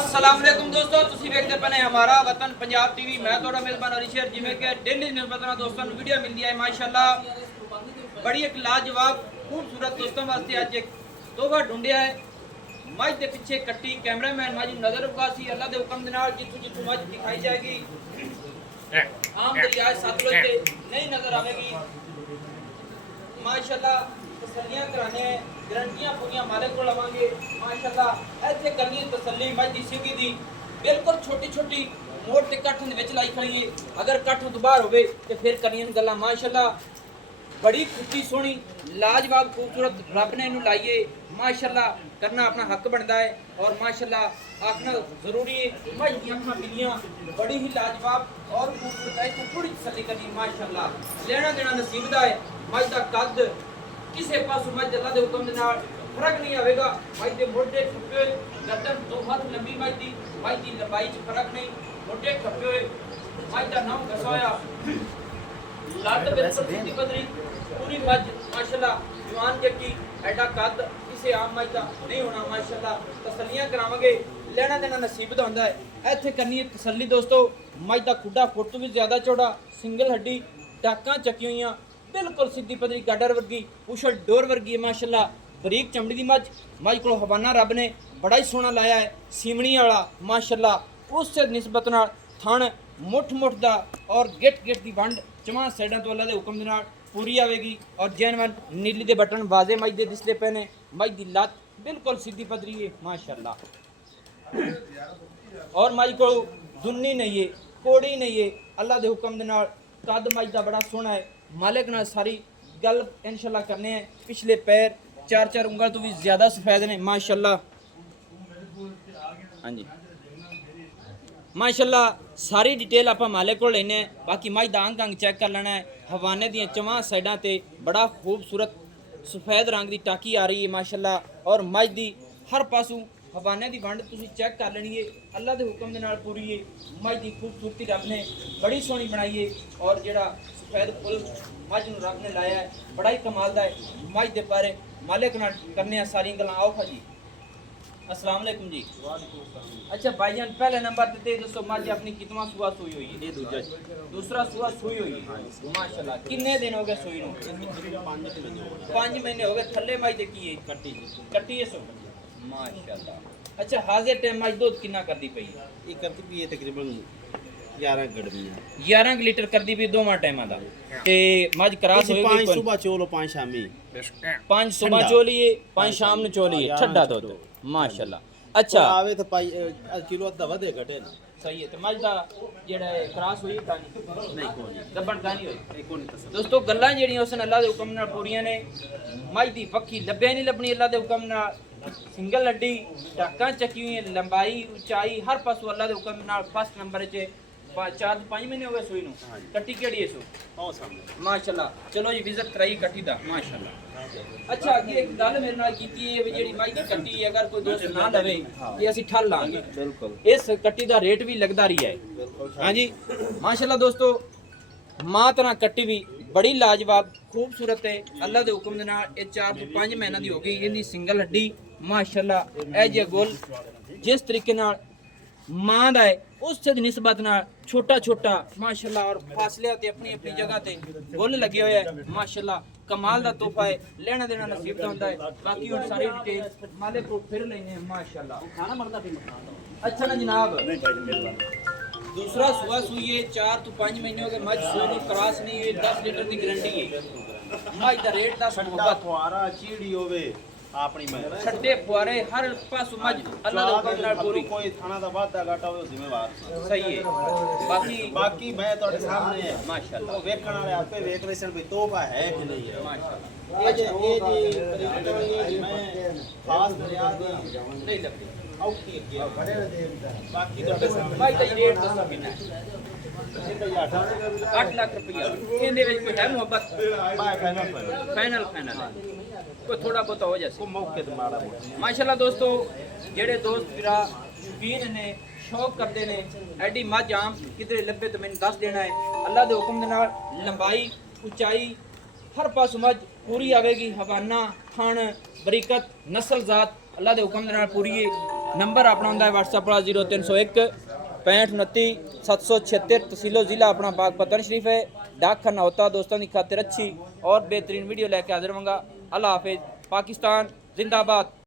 अस्सलामुअलैकुम दोस्तों, ਤੁਸੀਂ ਵੇਖਦੇ ਪਏ ਨੇ ਹਮਾਰਾ ਵਤਨ ਪੰਜਾਬ ਟੀਵੀ। ਮੈਂ ਤੁਹਾਡਾ ਮੇਜ਼ਬਾਨ ਅਲੀ ਸ਼ੇਰ। ਜਿਵੇਂ ਕਿ ਡੇਲੀ ਨਿਊਜ਼ ਨਾਲ ਦੋਸਤਾਂ ਨੂੰ ਵੀਡੀਓ ਮਿਲਦੀ ਹੈ ਮਾਸ਼ਾਅੱਲਾ, ਬੜੀ ਇੱਕ ਲਾਜਵਾਬ ਖੂਬਸੂਰਤ ਦੋਸਤਾਂ ਵਾਸਤੇ ਅੱਜ ਇੱਕ ਤੋਹਫਾ ਢੂੰढਿਆ ਹੈ। ਮੱਝ ਦੇ ਪਿੱਛੇ ਕੱਟੀ ਕੈਮਰਾਮੈਨ ਮੱਝ ਨੂੰ ਨਜ਼ਰ ਉਗਾਸੀ ਅੱਲਾ ਦੇ ਹੁਕਮ ਦੇ ਨਾਲ ਜਿੱਥੋਂ ਜਿੱਥੋਂ ਮੱਝ ਦਿਖਾਈ ਜਾਏਗੀ ਆਮ ਦਰਿਆ ਸਤਲੁਜ ਤੇ ਨਹੀਂ ਨਜ਼ਰ ਆਵੇਗੀ। ਮਾਸ਼ਾਅੱਲਾ तसलियां कराने गारंटियां पूरी मालिक को लवांगे माशाअल्लाह। ऐसे करनी तसल्ली मज दी सिंगी दी बिल्कुल छोटी छोटी मोड़ ते कठ दे विच लाई खड़ी है। अगर कठ तो बाहर होवे ते फिर करनियां गल्लां माशाअल्लाह। बड़ी खुशी सोहनी लाजवाब खूबसूरत रब ने इनू लाईए माशाअल्लाह। करना अपना हक बनता है और माशाअल्लाह आखना जरूरी है। मज दी अखां मिलियां बड़ी ही लाजवाब और खूबसूरत है। तो पूरी तसल्ली करनी माशाअल्लाह। लेना देना नसीब दा है। मज दा कद किसी पासों मज अल्लाह के हुक्म के नाल फर्क नहीं आएगा। मज के मोटे खपे हुए गर्दन 2 हाथ लंबी मज की लंबाई च फर्क नहीं। मोटे खपे हुए मज का नाम घसाया लत बिल्कुल सीधी पदरी पूरी मज माशाअल्लाह। जवान जट्टी एडा कद किसी आम मज का नहीं होना माशाअल्लाह। तसलियां करावांगे लेना देना नसीब दा हुंदा है। इत्थे करनी है तसल्ली दोस्तों। मज का खुड्डा फुट तो भी ज्यादा चौड़ा सिंगल हड्डी टाकां चकी हुई बिल्कुल सीधी पदरी गाडर वर्गी उछल डोर वर्गी है माशाअल्लाह। बरीक चमड़ी की मज को हवाना रब ने बड़ा ही सोहना लाया है सीमणी वाला माशाअल्लाह। उस निस्बत नाल थण मुठ दा और गिट की वंड चवां साइडां तो अल्लाह के हुक्म दे नाल पूरी आवेगी। और जैनवन नीली दे बटन वाजे मज दे दिसदे पे ने। मज की लत बिल्कुल सीधी पदरी है माशाअल्लाह। और मज को दुन्नी नहीं है कोड़ी नहीं है अल्लाह के हुक्म दे नाल। कद मज का बड़ा सोहना है। मालिक नाल सारी गल इंशाअल्लाह करने हैं। पिछले पैर 4 उंगल तो भी ज़्यादा सफेद ने माशाअल्लाह। हाँ जी माशाअल्लाह सारी डिटेल आप मालिक को लेने। बाकी मज का अंग चेक कर लेना है। हवाने दी चवां साइडां ते बड़ा खूबसूरत सफेद रंग की टाकी आ रही है माशाअल्लाह। और मज की हर पासों हवाने की वंड तुसीं चेक कर लेनी है अल्लाह के हुक्म दे नाल पूरी है। मज की खूबसूरती रब ने बड़ी सोहनी बनाई है। और जिहड़ा सफेद फुल मज नूं रब ने लाया है बड़ा ही कमाल दा है। मज दे बारे मालिक नाल करने सारी गल्लां। आओ भाजी अस्सलाम वालेकुम जी। अच्छा भाईजान पहले नंबर ते दोस्तों मज अपनी कितवा सुबह सुई हुई है? ये दूसरा सुबह सुई हुई है माशाअल्लाह। कितने दिन हो गए सुई नूं? 5 महीने हो गए। थल्ले मज दे की है कट्टी है सो माशाअल्लाह। अच्छा हाजिर टाइम मज दूध कितना करदी पई है? ये करती भी है तकरीबन 11 गड़वी 11 लीटर करदी भी दोवां टाइमां दा। ते मज क्रॉस होएगी 5 सुबह चोलो 5 शामी 5 सुबह चोलिए 5 शाम नु चोलिए ठंडा दूध माशाअल्लाह। अच्छा आवे तो किलो अद्धा वधे घटे ना सही है। तो मज दा जेड़ा क्रॉस होई तानी नहीं कोनी दबण तानी होई नहीं कोनी तसल्ली। दोस्तों गल्लां जेड़ियां उसने अल्लाह दे हुक्म नाल पूरियां ने। मज दी पक्की लब्बे नहीं लबनी अल्लाह दे हुक्म नाल। सिंगल हड्डी टाकां चकी हुई लंबाई ऊंचाई हर पासों अल्लाह दे हुक्म नाल। फर्स्ट नंबर च 4 5 महीने हो गए सुई नूं। कट्टी केड़ी है सो? आओ सामने माशाअल्लाह। चलो जी विजिट कराई कट्टी दा माशाअल्लाह। अच्छा अगे एक गल मेरे नाल कीती है भी जेड़ी मज दी कट्टी है अगर कोई दोस्त ना लवे ये असि ठल लांगे बिल्कुल। इस कट्टी दा रेट भी लगदा रही है। हां जी माशाअल्लाह दोस्तों मां तरह कट्टी भी बड़ी लाजवाब खूबसूरत है अल्लाह दे हुक्म दे नाल। ये 4 तो 5 महीना दी हो गई इहदी सिंगल हड्डी माशाअल्लाह। ए जे गोल जिस तरीके नाल मां दा है उस निस्बत नाल छोटा छोटा माशाअल्लाह। और फासले ते अपनी अपनी जगह ते गोल लगे हुए हैं माशाअल्लाह। कमाल दा तोहफा है लेना देना नसीब दा हुंदा है। बाकी हुण सारी डिटेल मालिक को फिर लेने हैं माशाअल्लाह। खाना मरदा फिर अच्छा ना जनाब। दूसरा सुबह सुई है 4 तो 5 महीने हो गए मज सुई नु क्रॉस नहीं हुई 10 लीटर की गारंटी है। मज दा रेट 10 मुहब्बत फुआरा चीड़ी होवे अपनी मैं छड्डे फुआरे हर पास मज अल्लाह दे हुक्म नाल पूरी। कोई थाना दा वादा घाटा होवे जिम्मेवार सही है। बाकी मैं तोड़े सामने है माशाअल्लाह। वो वेखण वाले आपे वेख वैसन भी तोबा है कि नहीं है माशाअल्लाह। ये जी मैं खास दरिया दी नहीं लगती औखी है। बाकी तोड़े सामने भाई दा रेट दसो कितना है? 8 लाख रुपया इहदे विच कोई है मुहब्बत? फाइनल कोई थोड़ा बहुत हो जाए मौके ते माड़ा मोटा माशाअल्लाह। दोस्तों जेड़े दोस्त मेरा शौकीन ने शौक करते ने एडी मझ आम किधरे लब्बे तो मैंने दस देना है अल्लाह के हुक्म दे नाल। लंबाई ऊंचाई हर पास मझ पूरी आवेगी। हवाना थण बरीकत नस्ल जात अल्लाह के हुक्म दे नाल पूरी है। ਨੰਬਰ ਆਪਣਾ ਹੁੰਦਾ ਹੈ WhatsApp ਵਾਲਾ 0301 6529 776 तहसीलो ज़िला अपना बागपतन शरीफ है। डाक खाना होता दोस्तों की खातिर अच्छी और बेहतरीन वीडियो लेके हाजिर होंगे। अल्लाह हाफिज़। पाकिस्तान जिंदाबाद।